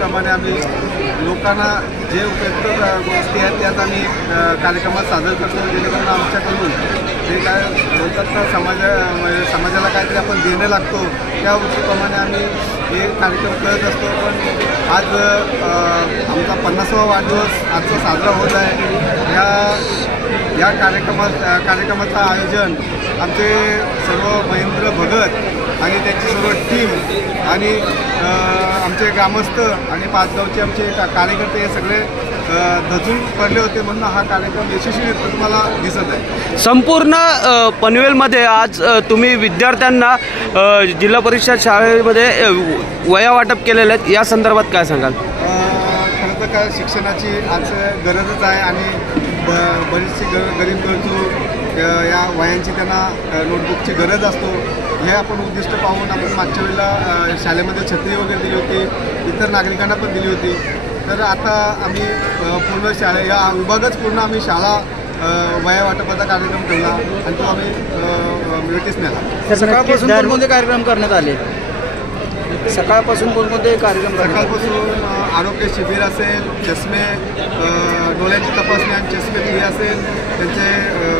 सूचीप्रमाणे आम्ही लोकांना जे उपयुक्त गोष्टी आहेत त्यात आम्ही कार्यक्रमात सादर करतो, जेणेकरून आमच्याकडून जे काय बोलतात ना समाजाला काहीतरी आपण देणं लागतो त्या उद्देशाप्रमाणे आम्ही हे कार्यक्रम करत असतो। पण आज आमचा 50वा वाढदिवस आजचा साजरा होत आहे। या कार्यक्रमाचं आयोजन आमचे सर्व महेंद्र भगत आणि त्यांची सर्व टीम आणि आमचे ग्रामस्थ आणि पाचगावचे आमचे कार्यकर्ते हे सगळे धजून पडले होते, म्हणून हा कार्यक्रम यशस्वी तुम्हाला दिसत आहे। संपूर्ण पनवेलमध्ये आज तुम्ही विद्यार्थ्यांना जिल्हा परिषद शाळेमध्ये वह्या वाटप केलेले आहेत, या संदर्भात काय सांगाल? खरं तर काय शिक्षणाची आज गरजच आहे आणि बरीचशी गरीब गरजू या वह्यांची त्यांना नोटबुकची गरज असतो। हे आपण उद्दिष्ट पाहून आपण मागच्या वेळेला शाळेमध्ये छत्री वगैरे दिली होती, इतर नागरिकांना पण दिली होती। तर आता आम्ही पूर्ण या विभागच पूर्ण आम्ही शाळा वह्या वाटपाचा कार्यक्रम ठेवला आणि तो आम्ही नोटीस नेला। सकाळपासून कोणकोणते कार्यक्रम करण्यात आले? सकाळपासून कोणकोणते कार्यक्रम? सकाळपासून आरोग्य शिबिर असेल, चष्मे डोळ्यांची तपासणी आणि चष्मे फ्री असेल, त्यांचे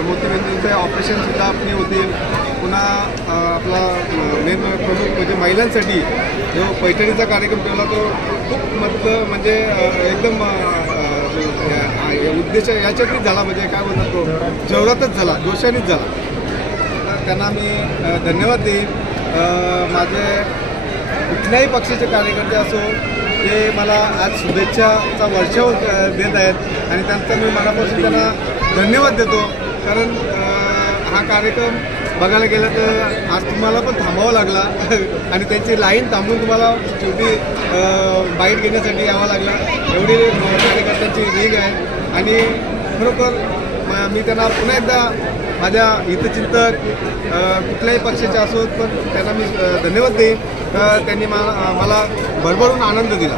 मोतीबिंदूचे ऑपरेशनसुद्धा फ्री होतील। पुन्हा आपला मेन प्रमुख म्हणजे महिलांसाठी जो पैठणीचा कार्यक्रम ठेवला तो खूप म्हणजे एकदम उद्देश याच्यातच झाला, म्हणजे काय बोलतात तो जोरातच झाला, जोशानेच झाला। त्यांना मी धन्यवाद देईन। माझे कुठल्याही पक्षाचे कार्यकर्ते असो ते मला आज शुभेच्छाचा वर्षाव देत आहेत आणि त्यांचा मी मनापासून त्यांना धन्यवाद देतो। कारण हा कार्यक्रम बघायला गेलं तर आज तुम्हाला पण थांबावं लागला आणि त्यांची लाईन थांबून तुम्हाला शेवटी बाईट घेण्यासाठी यावं लागला, एवढी कार्यकर्त्यांची रीग आहे। आणि खरोखर मी त्यांना पुन्हा एकदा माझ्या हितचिंतक कुठल्याही पक्षाचे असोत पण त्यांना मी धन्यवाद देईन। त्यांनी मला भरभरून आनंद दिला।